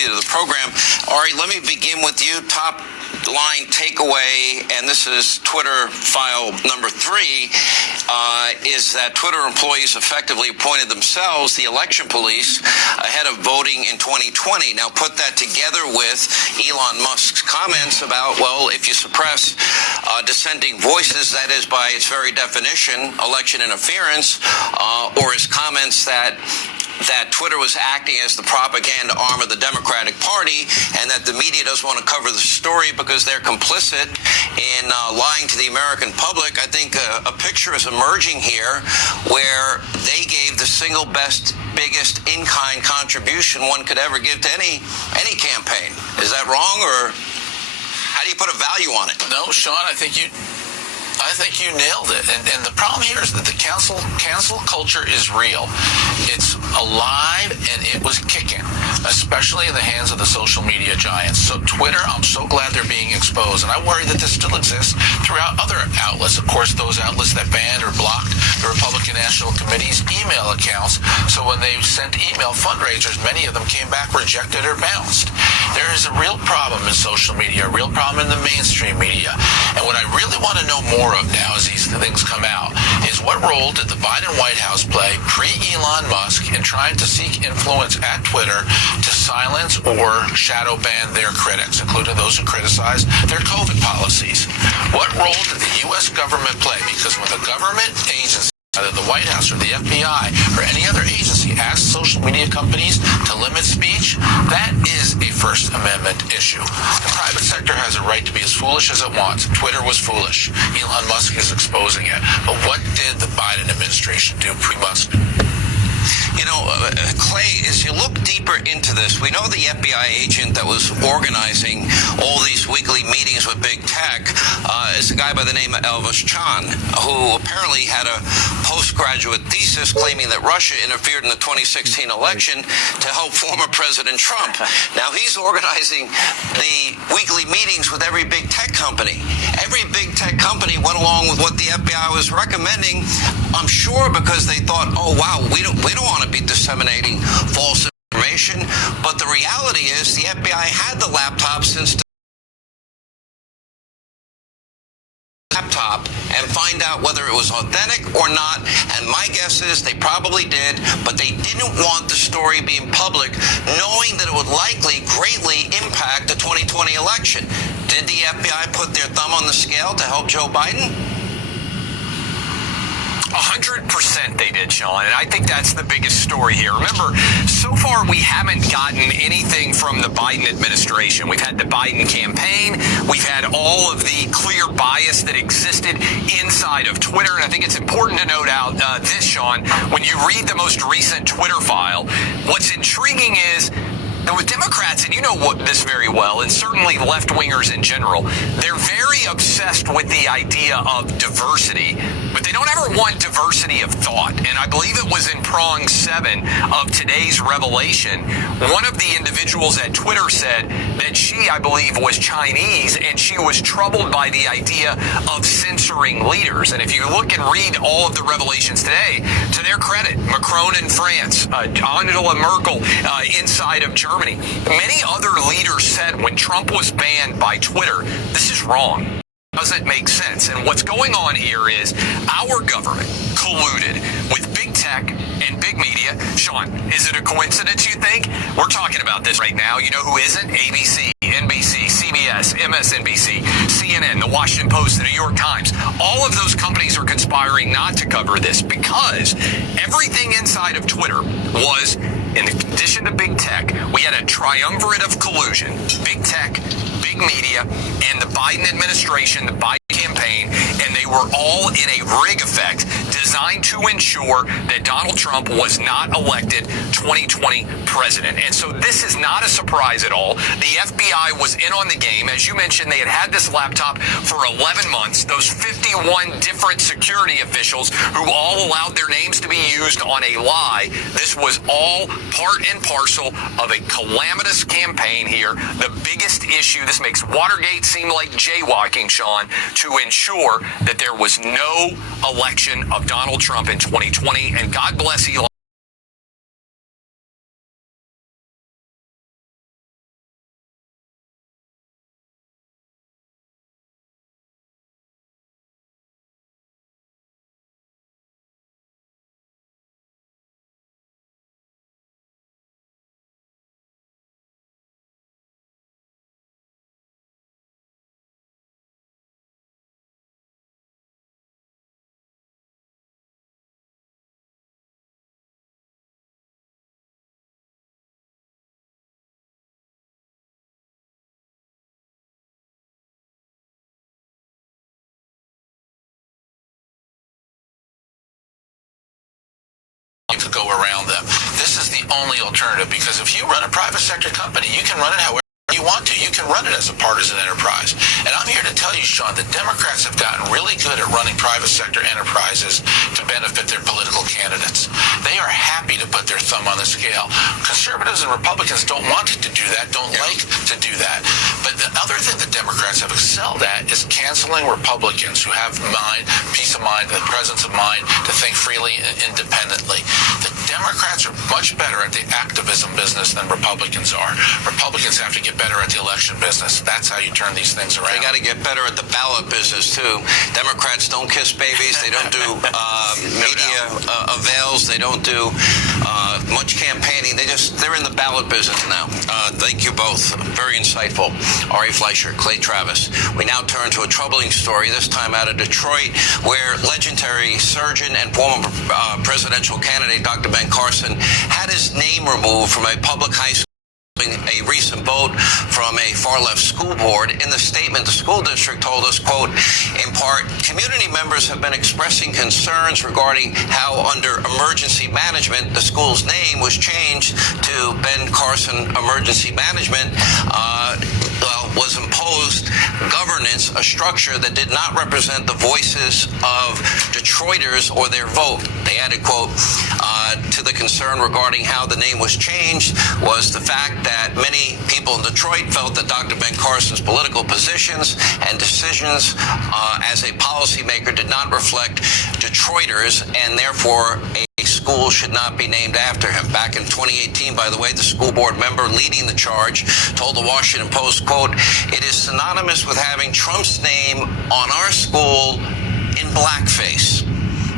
to the program. Ari, let me begin with you. Top line takeaway, and this is Twitter file number 3, is that Twitter employees effectively appointed themselves the election police ahead of voting in 2020. Now put that together with Elon Musk's comments about, well, if you suppress dissenting voices, that is by its very definition election interference, or his comments that Twitter was acting as the propaganda arm of the Democratic Party and that the media doesn't want to cover the story because they're complicit in lying to the American public. I think a picture is emerging here where they gave the single best, biggest in-kind contribution one could ever give to any campaign. Is that wrong, or how do you put a value on it? No, Sean, I think you nailed it. And the problem here is that the cancel culture is real. It's alive, and it was kicking, especially in the hands of the social media giants. So Twitter, I'm so glad they're being exposed. And I worry that this still exists throughout other outlets. Of course, those outlets that banned or blocked the Republican National Committee's email accounts. So when they sent email fundraisers, many of them came back rejected or bounced. There is a real problem in social media, a real problem in the mainstream media. And what I really want to know more of now as these things come out is what role did the Biden White House play pre-Elon Musk in trying to seek influence at Twitter to silence or shadow ban their critics, including those who criticize their COVID policies? What role did the U.S. government play? Because when the government agency, either the White House or the FBI or any other agency, asks social media companies to limit speech, that is a First Amendment issue. The private sector has a right to be as foolish as it wants. Twitter was foolish. Elon Musk is exposing it. But what did the Biden administration do pre-Musk? You know, Clay, as you look deeper into this, we know the FBI agent that was organizing all these weekly meetings with big tech is a guy by the name of Elvis Chan, who apparently had a postgraduate thesis claiming that Russia interfered in the 2016 election to help former President Trump. Now, he's organizing the weekly meetings with every big tech company. Every big tech company went along with what the FBI was recommending, I'm sure because they thought, oh, wow, we don't want to be disseminating false information. But the reality is the FBI had the laptop since laptop and find out whether it was authentic or not. And my guess is they probably did, but they didn't want the story being public, knowing that it would likely greatly impact the 2020 election. Did the FBI put their thumb on the scale to help Joe Biden? 100% they did, Sean, and I think that's the biggest story here. Remember, so far we haven't gotten anything from the Biden administration. We've had the Biden campaign. We've had all of the clear bias that existed inside of Twitter, and I think it's important to note out this, Sean, when you read the most recent Twitter file, what's intriguing is that with Democrats, and you know this very well, and certainly left-wingers in general, they're very obsessed with the idea of diversity, but they don't ever want diversity of thought. And I believe it was in prong 7 of today's revelation, one of the individuals at Twitter said that she, I believe, was Chinese, and she was troubled by the idea of censoring leaders. And if you look and read all of the revelations today, to their credit, Macron in France, Angela Merkel inside of Germany, many other leaders said when Trump was banned by Twitter, this is wrong. Doesn't make sense. And what's going on here is our government colluded with big tech and big media. Sean, is it a coincidence, you think? We're talking about this right now. You know who isn't? ABC, NBC, CBS, MSNBC, CNN, The Washington Post, The New York Times. All of those companies are conspiring not to cover this because everything inside of Twitter was, in addition to big tech, we had a triumvirate of collusion. Big tech, big media, and the Biden administration, the Biden campaign, and they were all in a rig effect designed to ensure that Donald Trump was not elected 2020 president. And so this is not a surprise at all. The FBI was in on the game. As you mentioned, they had this laptop for 11 months. Those 51 different security officials who all allowed their names to be used on a lie. This was all part and parcel of a calamitous campaign here. The biggest issue, this makes Watergate seem like jaywalking, Sean, to ensure that there was no election of Donald Trump in 2020. And God bless Elon. to go around them. This is the only alternative, because if you run a private sector company, you can run it however you want to. You can run it as a partisan enterprise. And I'm here to tell you, Sean, the Democrats have gotten really good at running private sector enterprises to benefit their political candidates. They are happy to put their thumb on the scale. Conservatives and Republicans don't want to do that, don't like to do that. But the other thing the Democrats have excelled at is canceling Republicans who have peace of mind, the presence of mind to think freely and independently. The Democrats are much better at the activism business than Republicans are. Republicans have to get better at the election business. That's how you turn these things around. They got to get better at the ballot business, too. Democrats don't kiss babies. They don't do media avails. They don't do much campaigning. They're in the ballot business now. Thank you both. Very insightful. Ari Fleischer, Clay Travis. We now turn to a troubling story, this time out of Detroit, where legendary surgeon and former presidential candidate Dr. Ben Carson had his name removed from a public high school. A recent vote from a far-left school board. In the statement, the school district told us, quote, in part, community members have been expressing concerns regarding how under emergency management, the school's name was changed to Ben Carson Emergency Management, was imposed governance, a structure that did not represent the voices of Detroiters or their vote. They added, quote, to the concern regarding how the name was changed was the fact that many people in Detroit felt that Dr. Ben Carson's political positions and decisions as a policymaker did not reflect Detroiters, and therefore a school should not be named after him. Back in 2018, by the way, the school board member leading the charge told the Washington Post, quote, it is synonymous with having Trump's name on our school in blackface.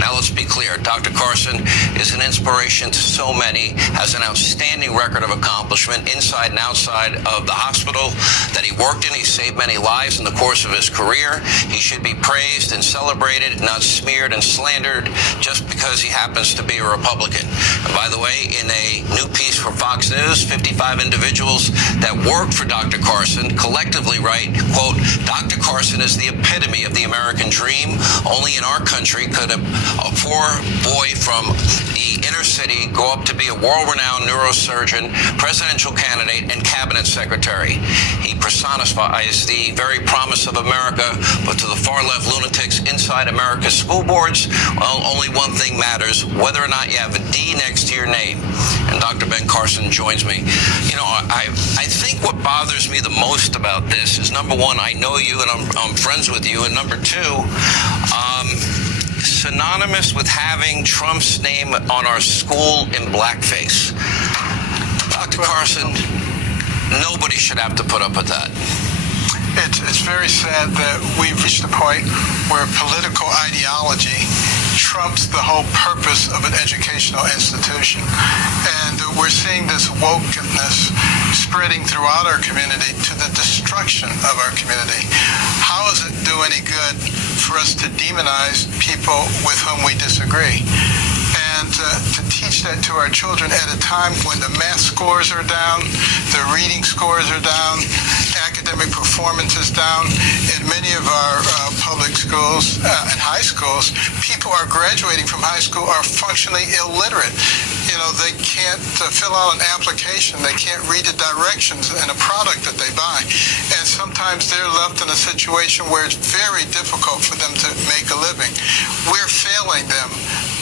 Now, let's be clear. Dr. Carson is an inspiration to so many, has an outstanding record of accomplishment inside and outside of the hospital that he worked in. He saved many lives in the course of his career. He should be praised and celebrated, not smeared and slandered just because he happens to be a Republican. And by the way, in a new piece for Fox News, 55 individuals that worked for Dr. Carson collectively write, quote, Dr. Carson is the epitome of the American dream. Only in our country could a poor boy from the inner city go up to be a world-renowned neurosurgeon, presidential candidate, and cabinet secretary. He personifies the very promise of America, but to the far-left lunatics inside America's school boards, well, only one thing matters, whether or not you have a D next to your name. And Dr. Ben Carson joins me. You know, I think what bothers me the most about this is, number one, I know you and I'm friends with you, and number two, synonymous with having Trump's name on our school in blackface. Dr. Carson, nobody should have to put up with that. It's very sad that we've reached a point where political ideology trumps the whole purpose of an educational institution. And we're seeing this wokeness spreading throughout our community to the destruction of our community. How does it do any good for us to demonize people with whom we disagree? And to teach that to our children at a time when the math scores are down, the reading scores are down, academic performance is down. In many of our public schools and high schools, people are graduating from high school are functionally illiterate. You know, they can't fill out an application. They can't read the directions in a product that they buy. And sometimes they're left in a situation where it's very difficult for them to make a living. We're failing them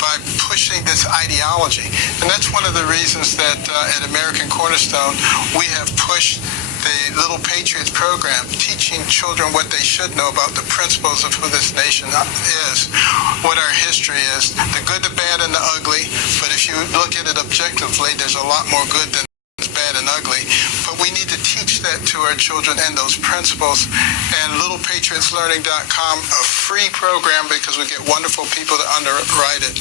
by pushing this ideology. And that's one of the reasons that at American Cornerstone, we have pushed the Little Patriots program, teaching children what they should know about the principles of who this nation is, what our history is, the good, the bad, and the ugly. But if you look at it objectively, there's a lot more good than bad and ugly. But we need to teach that to our children and those principles. And littlepatriotslearning.com, a free program because we get wonderful people to underwrite it.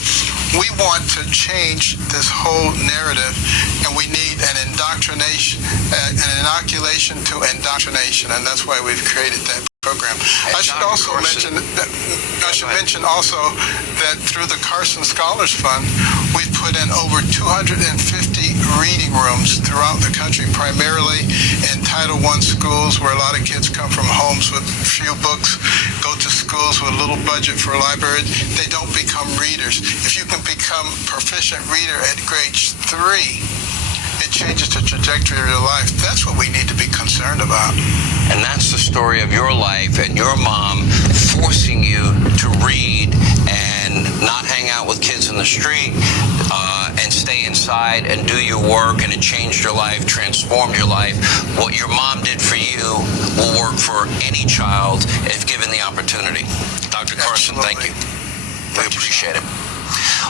We want to change this whole narrative, and we need an indoctrination, an inoculation to indoctrination, and that's why we've created that program. I should also mention also that through the Carson Scholars Fund, we've put in over 250 reading rooms throughout the country, primarily in Title I schools where a lot of kids come from homes with few books, go to schools with little budget for a library. They don't become readers. If you can become proficient reader at grade 3, it changes the trajectory of your life. That's what we need to be concerned about. And that's the story of your life and your mom forcing you to read and not hang out with kids in the street and stay inside and do your work, and it changed your life, transformed your life. What your mom did for you will work for any child if given the opportunity. Dr. Carson, thank you. We appreciate it.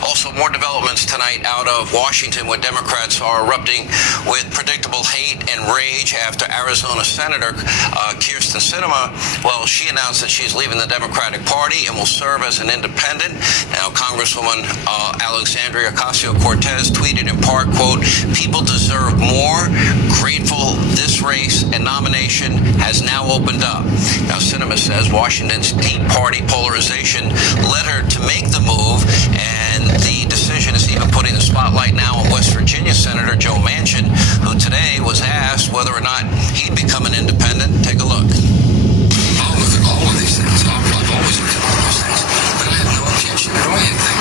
Also, more developments tonight out of Washington, where Democrats are erupting with predictable hate and rage after Arizona Senator Kyrsten Sinema, well, she announced that she's leaving the Democratic Party and will serve as an independent. Now, Congresswoman Alexandria Ocasio-Cortez tweeted in part, quote, "People deserve more. Grateful this race and nomination has now opened up." Now, Sinema says Washington's deep party polarization led her to make the move, and the decision is even putting the spotlight now on West Virginia Senator Joe Manchin, who today was asked whether or not he'd become an independent. Take a look. All of these things. I've always looked at all those things, but I have no intention of doing anything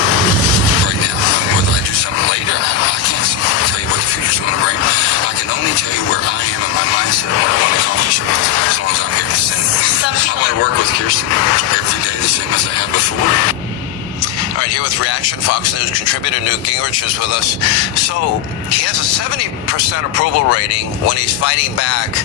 right now. Whether I do something later, I can't tell you what the future's going to bring. I can only tell you where I am in my mindset and what I want to accomplish as long as I'm here to Senate. I want to work with Kyrsten every day the same as I have before. All right, here with reaction, Fox News contributor Newt Gingrich is with us. So he has a 70% approval rating when he's fighting back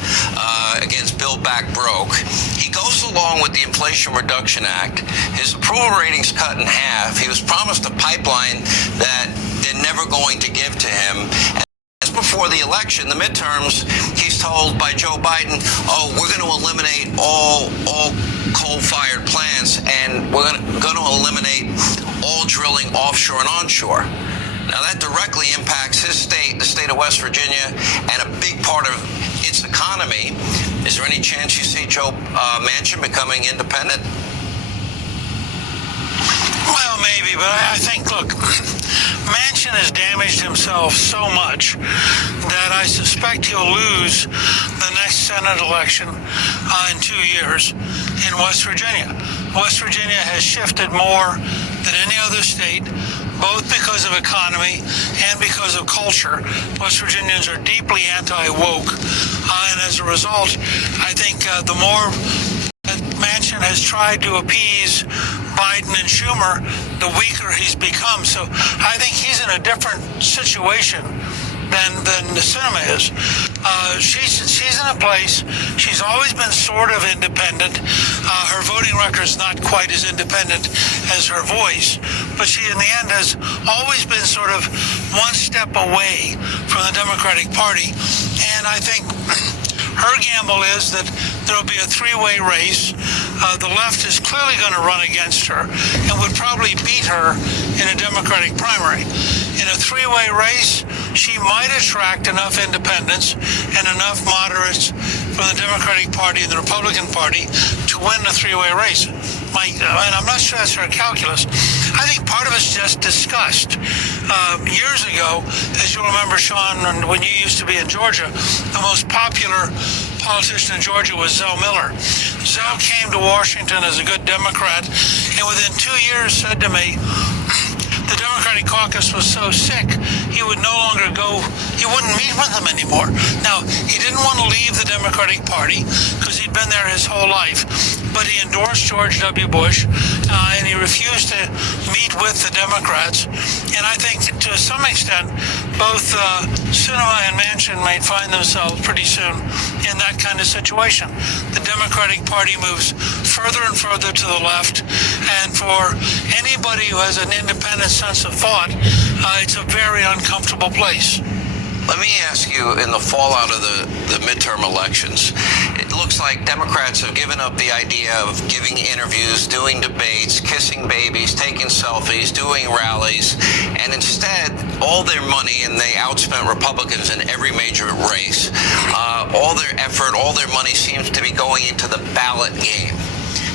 against Build Back Broke. He goes along with the Inflation Reduction Act. His approval rating's cut in half. He was promised a pipeline that they're never going to give to him. And just before the election, the midterms, he's told by Joe Biden, oh, we're going to eliminate all coal-fired plants, and we're going to eliminate all drilling offshore and onshore. Now, that directly impacts his state, the state of West Virginia, and a big part of its economy. Is there any chance you see Joe Manchin becoming independent? Well, maybe, but I think, look, Manchin has damaged himself so much that I suspect he'll lose the next Senate election in 2 years in West Virginia. West Virginia has shifted more than any other state, both because of economy and because of culture. West Virginians are deeply anti-woke, and as a result, I think the more that Manchin has tried to appease Biden and Schumer, the weaker he's become. So I think he's in a different situation than the Sinema is. She's in a place, she's always been sort of independent. Her voting record's not quite as independent as her voice, but she in the end has always been sort of one step away from the Democratic Party. And I think her gamble is that there'll be a three-way race. The left is clearly going to run against her and would probably beat her in a Democratic primary. In a three-way race, she might attract enough independents and enough moderates from the Democratic Party and the Republican Party to win the three-way race. And I'm not sure that's her calculus. I think part of it's just disgust. Years ago, as you'll remember, Sean, when you used to be in Georgia, the most popular politician in Georgia was Zell Miller. Zell came to Washington as a good Democrat, and within 2 years said to me, the Democratic caucus was so sick, he would no longer go, he wouldn't meet with them anymore. Now, he didn't want to leave the Democratic Party because he'd been there his whole life, but he endorsed George W. Bush, and he refused to meet with the Democrats. And I think to some extent, both Sinema and Manchin may find themselves pretty soon in that kind of situation. The Democratic Party moves further and further to the left, and for anybody who has an independent sense of thought, it's a very uncomfortable place. Let me ask you, in the fallout of the midterm elections, it looks like Democrats have given up the idea of giving interviews, doing debates, kissing babies, taking selfies, doing rallies, and instead, all their money, and they outspent Republicans in every major race, all their effort, all their money seems to be going into the ballot game.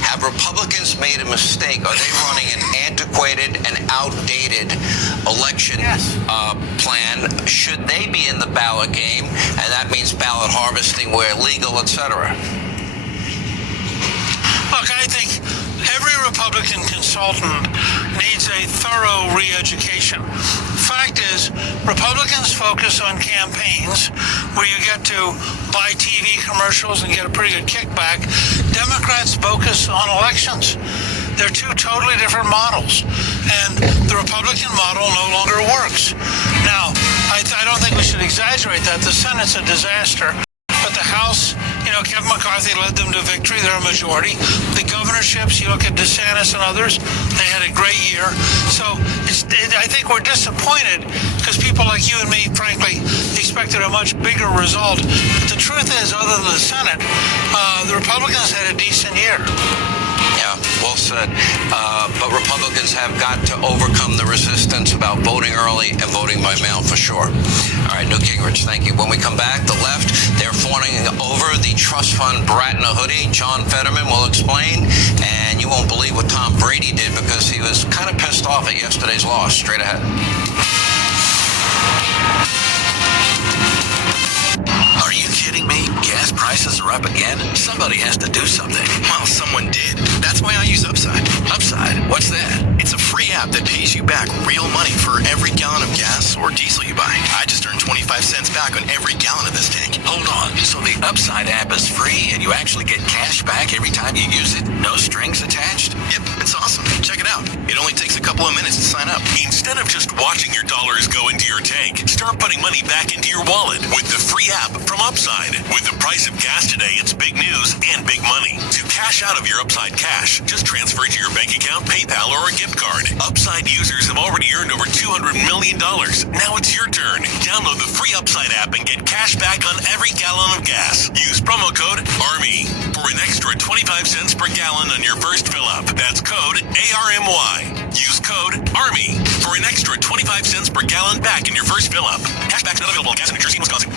How Have Republicans made a mistake? Are they running an antiquated and outdated election plan? Should they be in the ballot game? And that means ballot harvesting where legal, etc. Look, I think every Republican consultant needs a thorough re-education. Fact is, Republicans focus on campaigns where you get to buy TV commercials and get a pretty good kickback. Democrats focus on elections. They're two totally different models, and the Republican model no longer works. Now, I don't think we should exaggerate that. The Senate's a disaster. But the House, Kevin McCarthy led them to victory. They're a majority. The governorships, you look at DeSantis and others, they had a great year. So I think we're disappointed because people like you and me, frankly, expected a much bigger result. But the truth is, other than the Senate, the Republicans had a decent year. Yeah, well said. But Republicans have got to overcome the resistance about voting early and voting by mail for sure. All right, Newt Gingrich, thank you. When we come back, the left, they're fawning over the trust fund brat in a hoodie. John Fetterman will explain, and you won't believe what Tom Brady did because he was kind of pissed off at yesterday's loss. Straight ahead. Are you kidding me? Gas prices are up again? Somebody has to do something. Well, someone did. That's why I use Upside. Upside? What's that? It's a free app that pays you back real money for every gallon of gas or diesel you buy. I just earned 25 cents back on every gallon of this tank. Hold on. So the Upside app is free and you actually get cash back every time you use it? No strings attached? Yep, it's awesome. Check it out. It only takes a couple of minutes to sign up. Instead of just watching your dollars go into your tank, start putting money back into your wallet with the free app from Upside. With the price of gas today, it's big news and big money. To cash out of your Upside cash, just transfer it to your bank account, PayPal, or a gift card. Upside users have already earned over $200 million. Now it's your turn. Download the free Upside app and get cash back on every gallon of gas. Use promo code ARMY for an extra 25 cents per gallon on your first fill-up. That's code ARMY. Use code ARMY for an extra 25 cents per gallon back in your first fill-up. Cashback's not available on gas in New Jersey and Wisconsin.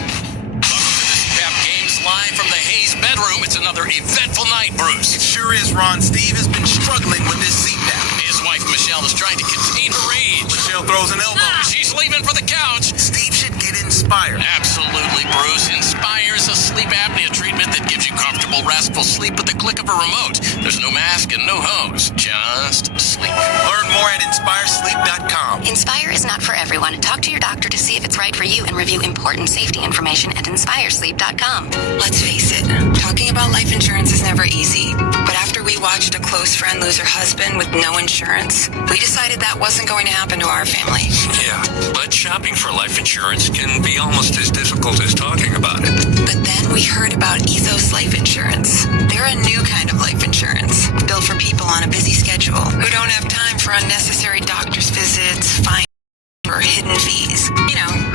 Games live from the Hayes bedroom. It's another eventful night, Bruce. It sure is, Ron. Steve has been struggling with this seat now. His wife, Michelle, is trying to contain her rage. Michelle throws an elbow. She's leaving for the couch. Steve should get inspired. Absolutely, Bruce. Inspire is a sleep apnea treatment that gives you comfortable, restful sleep with the click of a remote. There's no mask and no hose. Just sleep. Learn more at InspireSleep.com. Inspire is not for everyone. Talk to your doctor to see if it's right for you and review important safety information at InspireSleep.com. Let's face it, talking about life insurance is never easy. But after we watched a close friend lose her husband with no insurance, we decided that wasn't going to happen to our family. Yeah, but shopping for life insurance can be almost as difficult as talking about it. But then we heard about Ethos Life Insurance. They're a new kind of life insurance, built for people on a busy schedule who don't have time for unnecessary doctor's visits, fines, or hidden fees.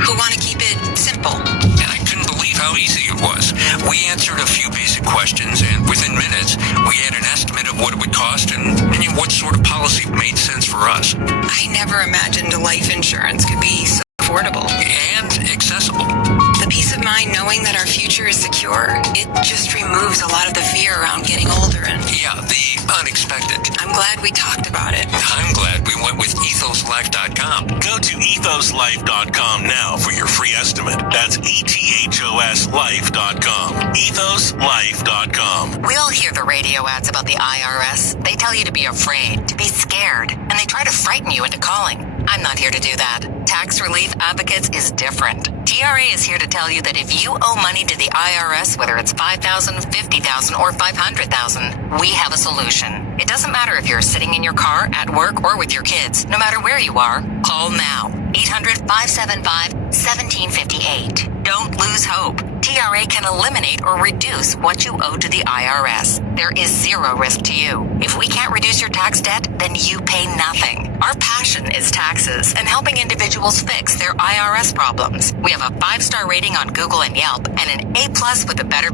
Who want to keep it simple. And I couldn't believe how easy it was. We answered a few basic questions, and within minutes, we had an estimate of what it would cost and what sort of policy made sense for us. I never imagined life insurance could be so affordable. And accessible. The peace of mind knowing that our future is secure, it just removes a lot of the fear around getting older and... Yeah, the unexpected. I'm glad we talked about it. I'm glad we went with EthosLife.com. Go to EthosLife.com now for your free estimate. That's EthosLife.com. EthosLife.com. We all hear the radio ads about the IRS. They tell you to be afraid, to be scared, and they try to frighten you into calling. I'm not here to do that. Tax Relief Advocates is different. TRA is here to tell you that if you owe money to the IRS, whether it's $5,000, $50,000, or $500,000, we have a solution. It doesn't matter if you're sitting in your car, at work, or with your kids. No matter where you are, call now. 800-575-1758. Don't lose hope. TRA can eliminate or reduce what you owe to the IRS. There is zero risk to you. If we can't reduce your tax debt, then you pay nothing. Our passion is taxes and helping individuals fix their IRS problems. We have a 5-star rating on Google and Yelp and an A+ with the Better Business